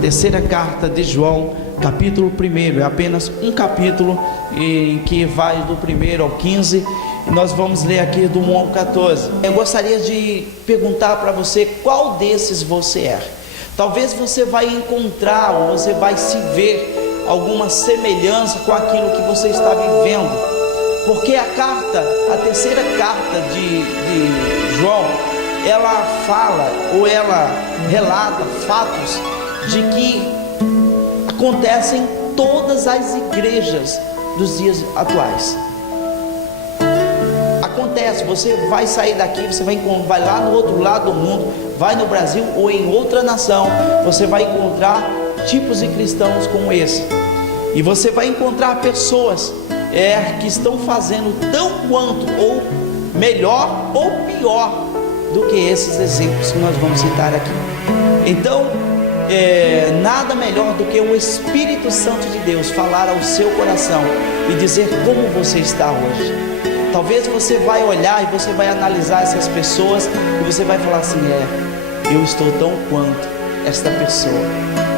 terceira carta de João, capítulo 1, é apenas um capítulo em que vai do 1 ao 15, e nós vamos ler aqui do 1 ao 14. Eu gostaria de perguntar para você qual desses você é. Talvez você vai encontrar, ou você vai se ver alguma semelhança com aquilo que você está vivendo, porque a terceira carta de João, ela fala, ou ela relata fatos de que acontecem em todas as igrejas dos dias atuais. Acontece, você vai sair daqui, você vai lá no outro lado do mundo, vai no Brasil ou em outra nação, você vai encontrar tipos de cristãos como esse, e você vai encontrar pessoas que estão fazendo tão quanto, ou melhor ou pior do que esses exemplos que nós vamos citar aqui. Então, nada melhor do que o Espírito Santo de Deus falar ao seu coração e dizer como você está hoje. Talvez você vai olhar e você vai analisar essas pessoas e você vai falar assim: eu estou tão quanto esta pessoa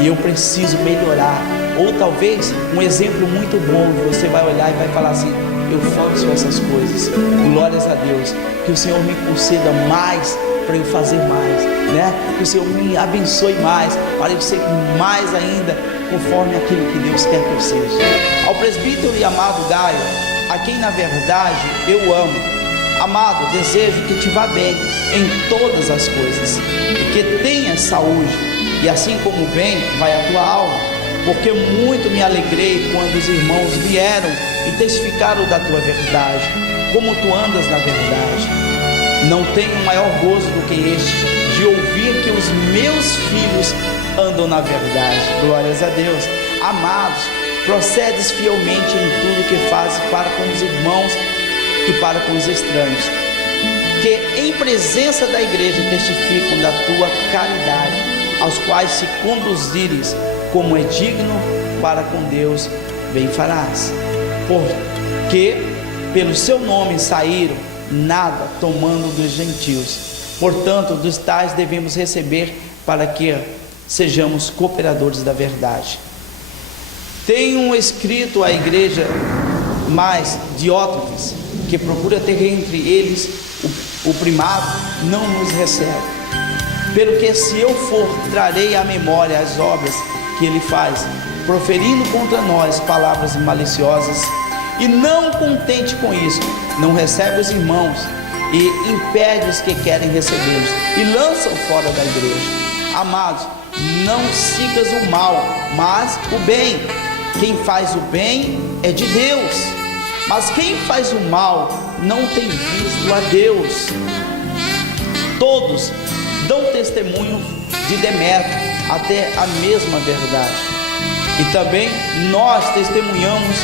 e eu preciso melhorar. Ou talvez um exemplo muito bom, você vai olhar e vai falar assim: eu faço essas coisas, glórias a Deus, que o Senhor me conceda mais para eu fazer mais, né? Que o Senhor me abençoe mais, para eu ser mais ainda conforme aquilo que Deus quer que eu seja. Ao presbítero e amado Gaio, a quem na verdade eu amo, amado, desejo que te vá bem em todas as coisas, e que tenhas saúde, e assim como bem vai a tua alma, porque muito me alegrei quando os irmãos vieram e testificaram da tua verdade, como tu andas na verdade. Não tenho maior gozo do que este, de ouvir que os meus filhos andam na verdade. Glórias a Deus. Amados, procedes fielmente em tudo que fazes para com os irmãos e para com os estranhos, que em presença da igreja testificam da tua caridade, aos quais se conduzires como é digno para com Deus, bem farás. Porque pelo seu nome saíram, nada tomando dos gentios. Portanto, dos tais devemos receber, para que sejamos cooperadores da verdade. Tenho escrito à igreja, mas Diótrefes, que procura ter entre eles o primado, não nos recebe. Pelo que, se eu for, trarei à memória as obras que ele faz, proferindo contra nós palavras maliciosas, e não contente com isso, não recebe os irmãos e impede os que querem recebê-los, e lançam fora da igreja. Amados, não sigas o mal, mas o bem. Quem faz o bem é de Deus, mas quem faz o mal não tem visto a Deus. Todos dão testemunho de Demétrio, até a mesma verdade, e também nós testemunhamos,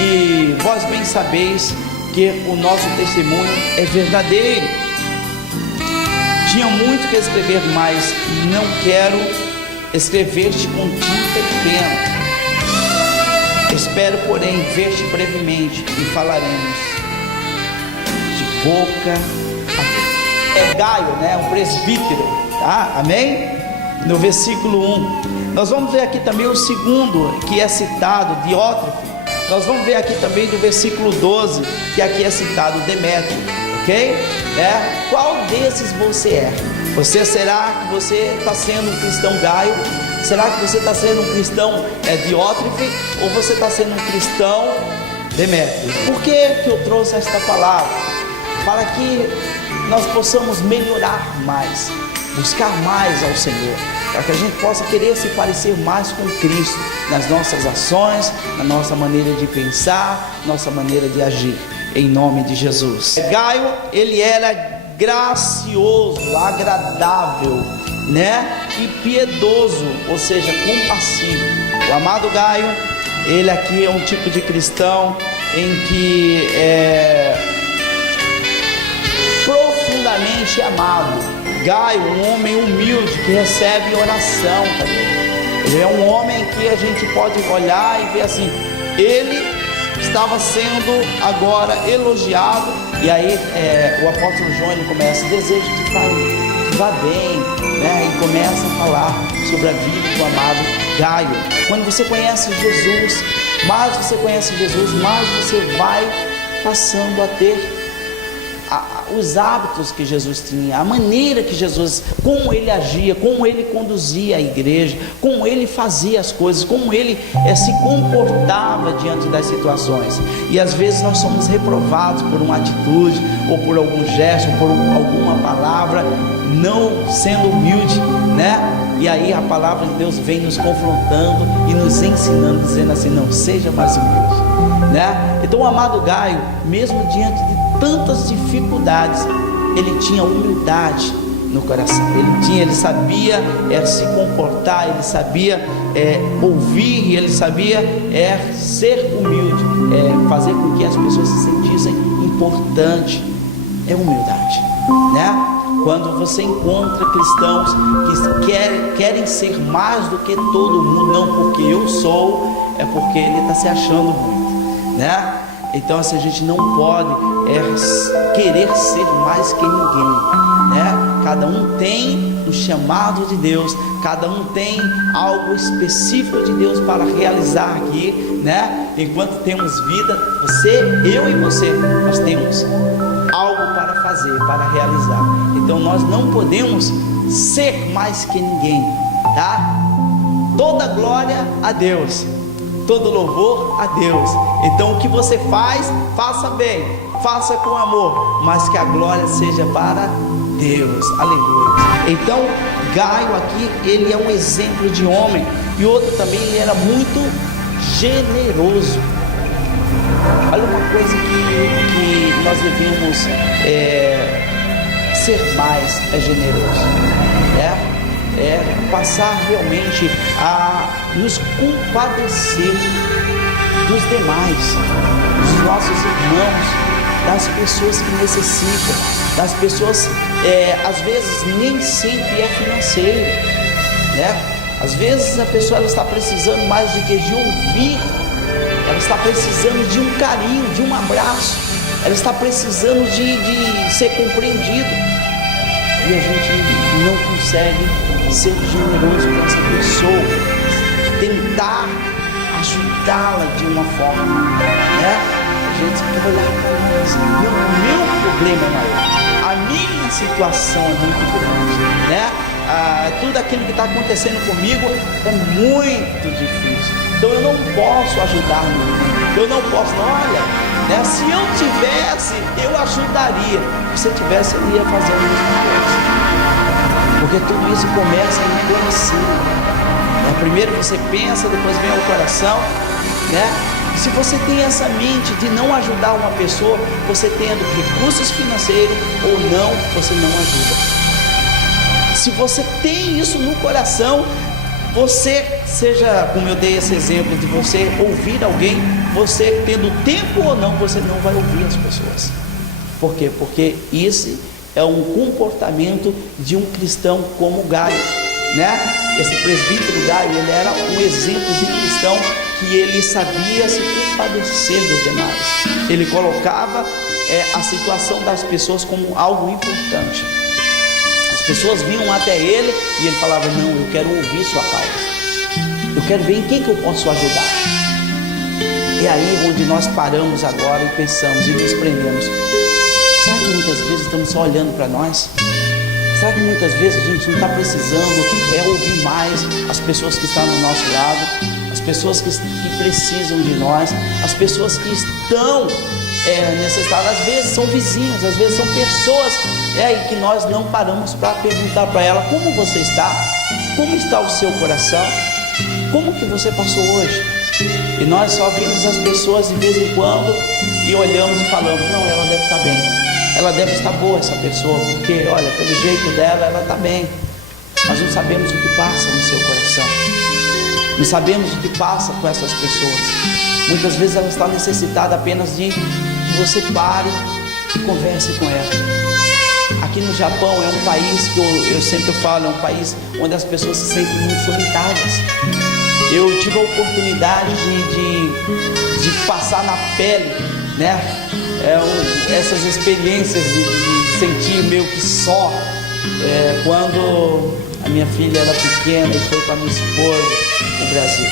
e vós bem sabeis que o nosso testemunho é verdadeiro. Tinha muito que escrever, mas não quero escrever-te com tinta e pena. Espero, porém, ver-te brevemente, e falaremos de boca a boca. É Gaio, né? Um presbítero, tá? Amém? No versículo 1. Nós vamos ver aqui também o segundo que é citado, Diótrefes. Nós vamos ver aqui também do versículo 12, que aqui é citado Demétrio, ok? Qual desses você é? Será que você está sendo um cristão Gaio? Será que você está sendo um cristão Diótrefes? Ou você está sendo um cristão Demétrio? Por que eu trouxe esta palavra? Para que nós possamos melhorar mais, buscar mais ao Senhor, para que a gente possa querer se parecer mais com Cristo, nas nossas ações, na nossa maneira de pensar, nossa maneira de agir, em nome de Jesus. Gaio, ele era gracioso, agradável, né? E piedoso, ou seja, compassivo. O amado Gaio, ele aqui é um tipo de cristão em que é profundamente amado. Gaio, um homem humilde que recebe oração também. Ele é um homem que a gente pode olhar e ver assim, ele estava sendo agora elogiado, e aí o apóstolo João ele começa: desejo que vá bem, né? E começa a falar sobre a vida do amado Gaio. Quando você conhece Jesus, mais você conhece Jesus, mais você vai passando a ter os hábitos que Jesus tinha, a maneira que Jesus, como ele agia, como ele conduzia a igreja, como ele fazia as coisas, como ele se comportava diante das situações. E às vezes nós somos reprovados por uma atitude, ou por algum gesto, ou por alguma palavra, não sendo humilde, né? E aí a palavra de Deus vem nos confrontando e nos ensinando, dizendo assim: não, seja mais humilde, né? Então o amado Gaio, mesmo diante de tantas dificuldades, ele tinha humildade no coração. Ele sabia se comportar, ele sabia ouvir, ele sabia ser humilde, fazer com que as pessoas se sentissem importantes. É humildade, né? Quando você encontra cristãos que querem ser mais do que todo mundo, não porque eu sou, é porque ele está se achando muito, né? Então assim, a gente não pode querer ser mais que ninguém, né? Cada um tem um chamado de Deus, cada um tem algo específico de Deus para realizar aqui, né? Enquanto temos vida, eu e você, nós temos algo para fazer, para realizar. Então nós não podemos ser mais que ninguém, tá? Toda glória a Deus, todo louvor a Deus. Então o que você faz, faça bem, faça com amor, mas que a glória seja para Deus. Aleluia. Então Gaio aqui, ele é um exemplo de homem. E outro também, ele era muito generoso. Olha uma coisa que nós devemos ser mais generoso, né? Passar realmente a nos compadecer dos demais, dos nossos irmãos, das pessoas que necessitam, das pessoas, às vezes nem sempre é financeiro, né? Às vezes a pessoa está precisando mais do que de ouvir, ela está precisando de um carinho, de um abraço, ela está precisando de ser compreendido, e a gente não consegue ser generoso com essa pessoa, tentar ajudá-la de uma forma, né? A gente tem que olhar para nós. O meu problema é maior, a minha situação é muito grande, né? Tudo aquilo que está acontecendo comigo é muito difícil, então eu não posso ajudar ninguém, eu não posso, olha, né? Se eu tivesse, eu ajudaria. Se você tivesse, eu ia fazer a mesma coisa, porque tudo isso começa no coração. Primeiro você pensa, depois vem ao coração, né? Se você tem essa mente de não ajudar uma pessoa, você tendo recursos financeiros ou não, você não ajuda. Se você tem isso no coração, você, seja como eu dei esse exemplo de você ouvir alguém, você tendo tempo ou não, você não vai ouvir as pessoas. Por quê? Porque esse é um comportamento de um cristão como Gaio, né? Esse presbítero Gaio, ele era um exemplo de cristão que ele sabia se compadecer dos demais. Ele colocava a situação das pessoas como algo importante. As pessoas vinham até ele e ele falava: não, eu quero ouvir sua causa, eu quero ver em quem que eu posso ajudar. É aí onde nós paramos agora e pensamos e nos prendemos. Será que muitas vezes estamos só olhando para nós? Será que muitas vezes a gente não está precisando ouvir mais as pessoas que estão do nosso lado, as pessoas que precisam de nós, as pessoas que estão necessitadas? Às vezes são vizinhos, às vezes são pessoas que nós não paramos para perguntar para ela: como você está? Como está o seu coração? Como que você passou hoje? E nós só vimos as pessoas de vez em quando e olhamos e falamos: não, ela deve estar bem, ela deve estar boa essa pessoa, porque olha, pelo jeito dela, ela está bem. Mas não sabemos o que passa no seu coração, não sabemos o que passa com essas pessoas. Muitas vezes ela está necessitada apenas de que você pare e converse com ela. Aqui no Japão é um país que eu sempre falo, é um país onde as pessoas se sentem muito solitárias. Eu tive a oportunidade de passar na pele, né? Essas experiências de sentir meio que só, quando a minha filha era pequena e foi com a minha esposa no Brasil.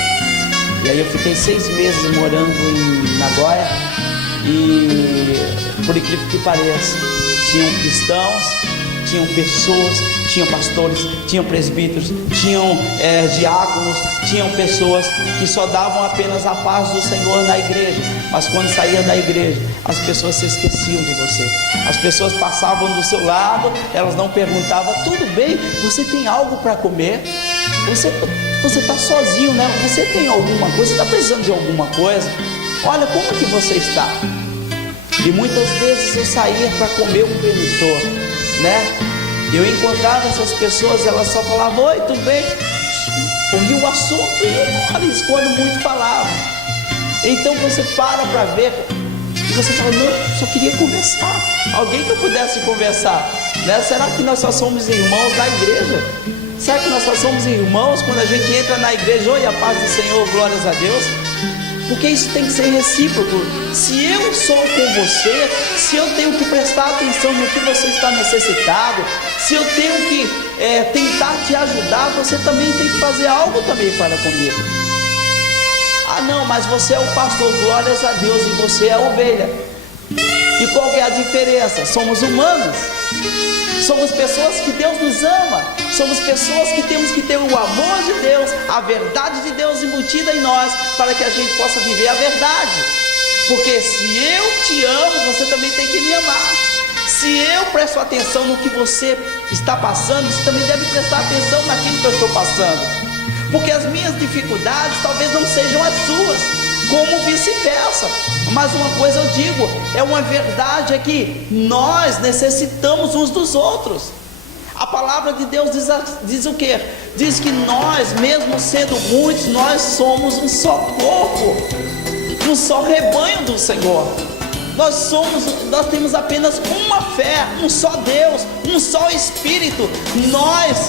E aí eu fiquei 6 meses morando em Nagoya e, por incrível que pareça, tinham cristãos, tinham pessoas, tinham pastores, tinham presbíteros, tinham diáconos, tinham pessoas que só davam apenas a paz do Senhor na igreja, mas quando saíam da igreja, as pessoas se esqueciam de você. As pessoas passavam do seu lado, elas não perguntavam: tudo bem? Você tem algo para comer? Você está sozinho, né? Você tem alguma coisa? Você está precisando de alguma coisa? Olha, como que você está? E muitas vezes eu saía para comer um benedtor, né? Eu encontrava essas pessoas, elas só falavam: oi, tudo bem? Ouvi o assunto e ia embora, quando muito falavam. Então você para ver e você fala: não, só queria conversar. Alguém que eu pudesse conversar, né? Será que nós só somos irmãos na igreja? Será que nós só somos irmãos quando a gente entra na igreja? Oi, a paz do Senhor, glórias a Deus. Porque isso tem que ser recíproco. Se eu sou com você, se eu tenho que prestar atenção no que você está necessitado, se eu tenho que tentar te ajudar, você também tem que fazer algo também para comigo. Ah não, mas você é o pastor, glórias a Deus, e você é a ovelha. E qual que é a diferença? Somos humanos, somos pessoas que Deus nos ama, somos pessoas que temos que ter o amor de Deus, a verdade de Deus embutida em nós, para que a gente possa viver a verdade. Porque se eu te amo, você também tem que me amar. Se eu presto atenção no que você está passando, você também deve prestar atenção naquilo que eu estou passando. Porque as minhas dificuldades talvez não sejam as suas, como vice-versa. Mas uma coisa eu digo, é uma verdade, é que nós necessitamos uns dos outros. A palavra de Deus diz o quê? Diz que nós, mesmo sendo muitos, nós somos um só corpo, um só rebanho do Senhor. Nós temos apenas uma fé, um só Deus, um só Espírito. Nós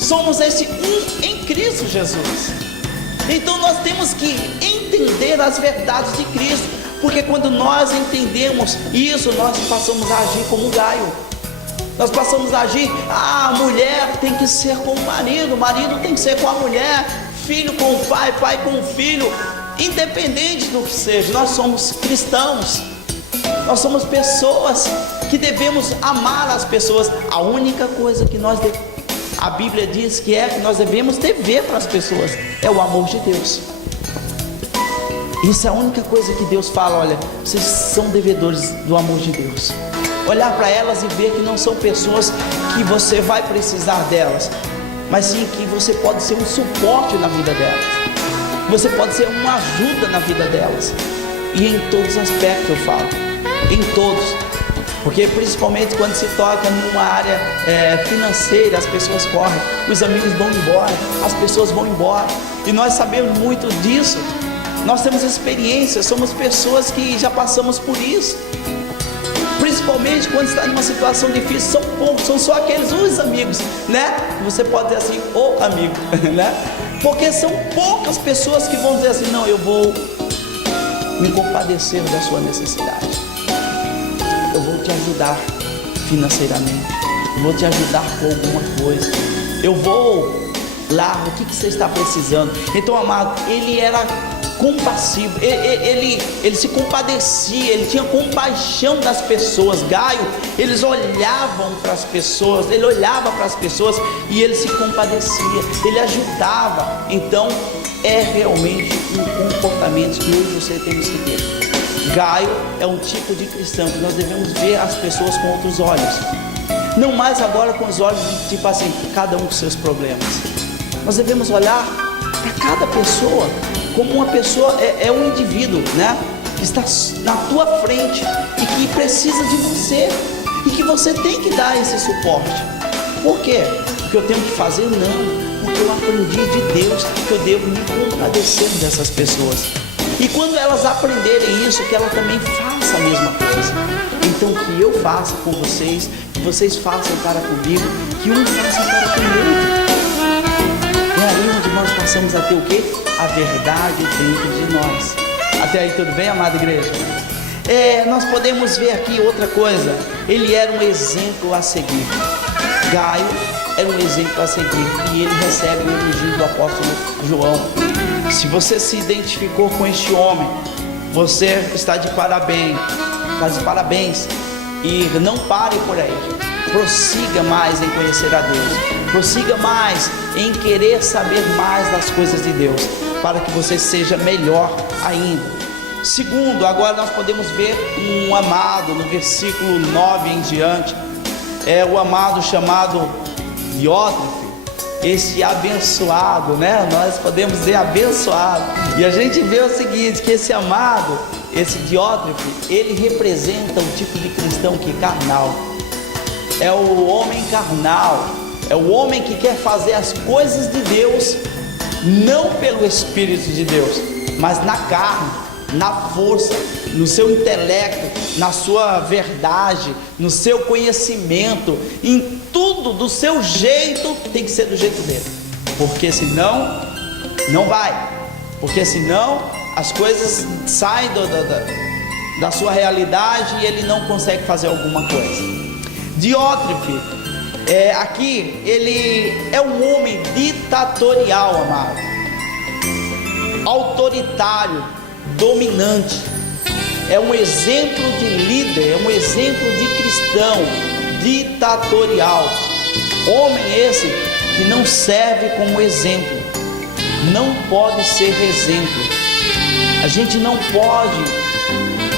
somos esse um em Cristo Jesus. Então nós temos que entender as verdades de Cristo, porque quando nós entendemos isso, nós passamos a agir como Gaio. Nós passamos a agir: a mulher tem que ser com o marido tem que ser com a mulher, filho com o pai, pai com o filho, independente do que seja. Nós somos cristãos, nós somos pessoas que devemos amar as pessoas. A única coisa que a Bíblia diz que nós devemos dever para as pessoas é o amor de Deus. Isso é a única coisa que Deus fala: olha, vocês são devedores do amor de Deus. Olhar para elas e ver que não são pessoas que você vai precisar delas, mas sim que você pode ser um suporte na vida delas, você pode ser uma ajuda na vida delas. E em todos os aspectos eu falo, em todos. Porque principalmente quando se toca numa área financeira, as pessoas correm, os amigos vão embora, as pessoas vão embora, e nós sabemos muito disso. Nós temos experiência, somos pessoas que já passamos por isso. Principalmente quando está numa situação difícil, são poucos, são só aqueles os amigos, né? Você pode dizer assim, o amigo, né? Porque são poucas pessoas que vão dizer assim: não, eu vou me compadecer da sua necessidade, eu vou te ajudar financeiramente, eu vou te ajudar com alguma coisa, eu vou lá, o que você está precisando. Então, amado, ele era compassivo, ele se compadecia, ele tinha compaixão das pessoas. Gaio, eles olhavam para as pessoas, ele olhava para as pessoas e ele se compadecia, ele ajudava. Então é realmente um comportamento que eu e você temos que ter. Gaio é um tipo de cristão que nós devemos ver as pessoas com outros olhos, não mais agora com os olhos de tipo assim, cada um com seus problemas. Nós devemos olhar para cada pessoa como uma pessoa, é um indivíduo, né? Que está na tua frente e que precisa de você, e que você tem que dar esse suporte. Por quê? Porque eu tenho que fazer? Não, porque eu aprendi de Deus que eu devo me compadecer dessas pessoas. E quando elas aprenderem isso, que ela também faça a mesma coisa. Então que eu faça com vocês, que vocês façam para comigo, que um faça para com o outro. É aí onde nós passamos a ter o quê? A verdade dentro de nós. Até aí tudo bem, amada igreja? Nós podemos ver aqui outra coisa. Ele era um exemplo a seguir. Gaio era um exemplo a seguir e ele recebe o elogio do apóstolo João. Se você se identificou com este homem, você está de parabéns, e não pare por aí, prossiga mais em conhecer a Deus, prossiga mais em querer saber mais das coisas de Deus, para que você seja melhor ainda. Segundo, agora nós podemos ver um amado no versículo 9 em diante, é o amado chamado Diótrefe, esse abençoado, né? Nós podemos dizer abençoado, e a gente vê o seguinte, que esse amado, esse Diótrefe, ele representa um tipo de cristão que é carnal, é o homem carnal, é o homem que quer fazer as coisas de Deus, não pelo Espírito de Deus, mas na carne, na força, no seu intelecto, na sua verdade, no seu conhecimento, em tudo, do seu jeito, tem que ser do jeito dele, porque senão, não vai, porque senão as coisas saem da sua realidade e ele não consegue fazer alguma coisa. Diótrefe, aqui, ele é um homem ditatorial, amado, autoritário, dominante, é um exemplo de líder, é um exemplo de cristão, ditatorial, homem esse que não serve como exemplo, não pode ser exemplo. A gente não pode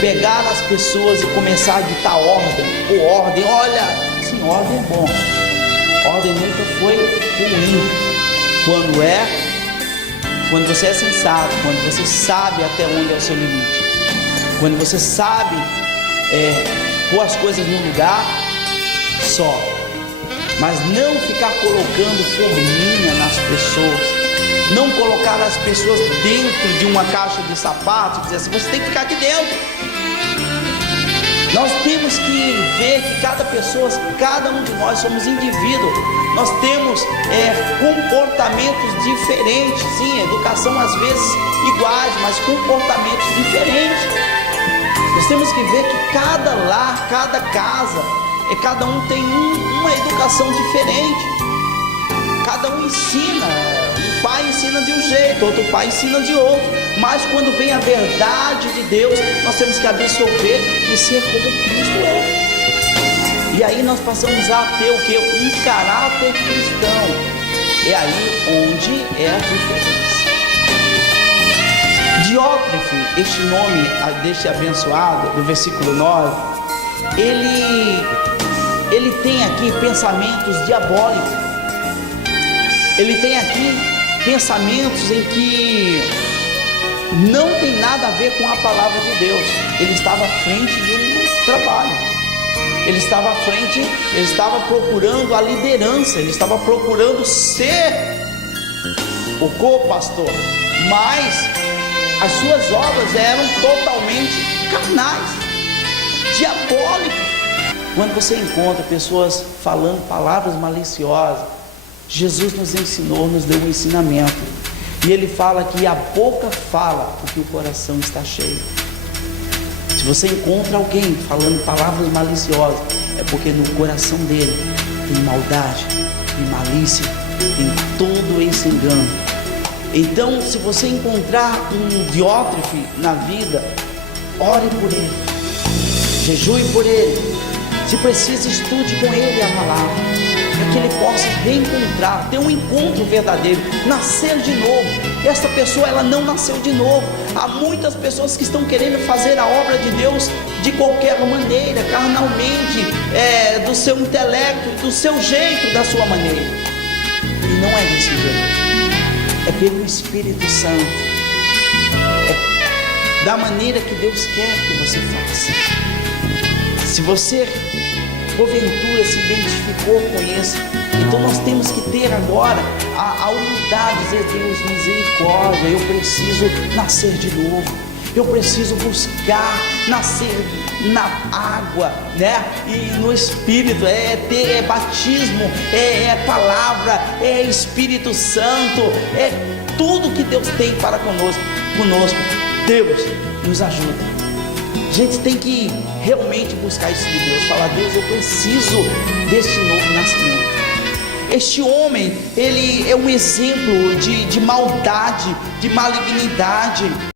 pegar as pessoas e começar a ditar ordem, olha, sim, ordem é bom, ordem nunca foi ruim, quando você é sensato, quando você sabe até onde é o seu limite, quando você sabe pôr as coisas no lugar só, mas não ficar colocando forminha nas pessoas, não colocar as pessoas dentro de uma caixa de sapato e dizer assim, você tem que ficar aqui dentro. Nós temos que ver que cada um de nós somos indivíduos, nós temos comportamentos diferentes, sim, educação às vezes iguais, mas comportamentos diferentes. Nós temos que ver que cada lar, cada casa, cada um tem uma educação diferente, cada um ensina, um pai ensina de um jeito, outro pai ensina de outro, mas quando vem a verdade de Deus, nós temos que absorver e ser como Cristo é, e aí nós passamos a ter o que? Um caráter cristão, é aí onde é a diferença. Diótrefe, este nome deste abençoado, do versículo 9, ele tem aqui pensamentos diabólicos, ele tem aqui pensamentos em que não tem nada a ver com a palavra de Deus. Ele estava à frente de um trabalho, ele estava procurando a liderança, ele estava procurando ser o co-pastor, mas as suas obras eram totalmente carnais, diabólicas. Quando você encontra pessoas falando palavras maliciosas, Jesus nos ensinou, nos deu um ensinamento, e ele fala que a boca fala o que o coração está cheio. Se você encontra alguém falando palavras maliciosas, é porque no coração dele tem maldade, tem malícia, tem todo esse engano. Então, se você encontrar um Diótrefe na vida, ore por ele, jejue por ele, se precisa, estude com ele a palavra, para que ele possa reencontrar, ter um encontro verdadeiro, nascer de novo. Essa pessoa, ela não nasceu de novo. Há muitas pessoas que estão querendo fazer a obra de Deus de qualquer maneira, carnalmente, do seu intelecto, do seu jeito, da sua maneira, e não é desse jeito. É pelo Espírito Santo, é da maneira que Deus quer que você faça. Se você porventura se identificou com isso, então nós temos que ter agora a humildade de dizer: Deus, misericórdia, eu preciso nascer de novo, eu preciso buscar nascer na água, né? E no Espírito, ter batismo, palavra, Espírito Santo, tudo que Deus tem para conosco. Deus nos ajuda. A gente tem que realmente buscar isso de Deus, falar: Deus, eu preciso deste novo nascimento. Este homem, ele é um exemplo de maldade, de malignidade.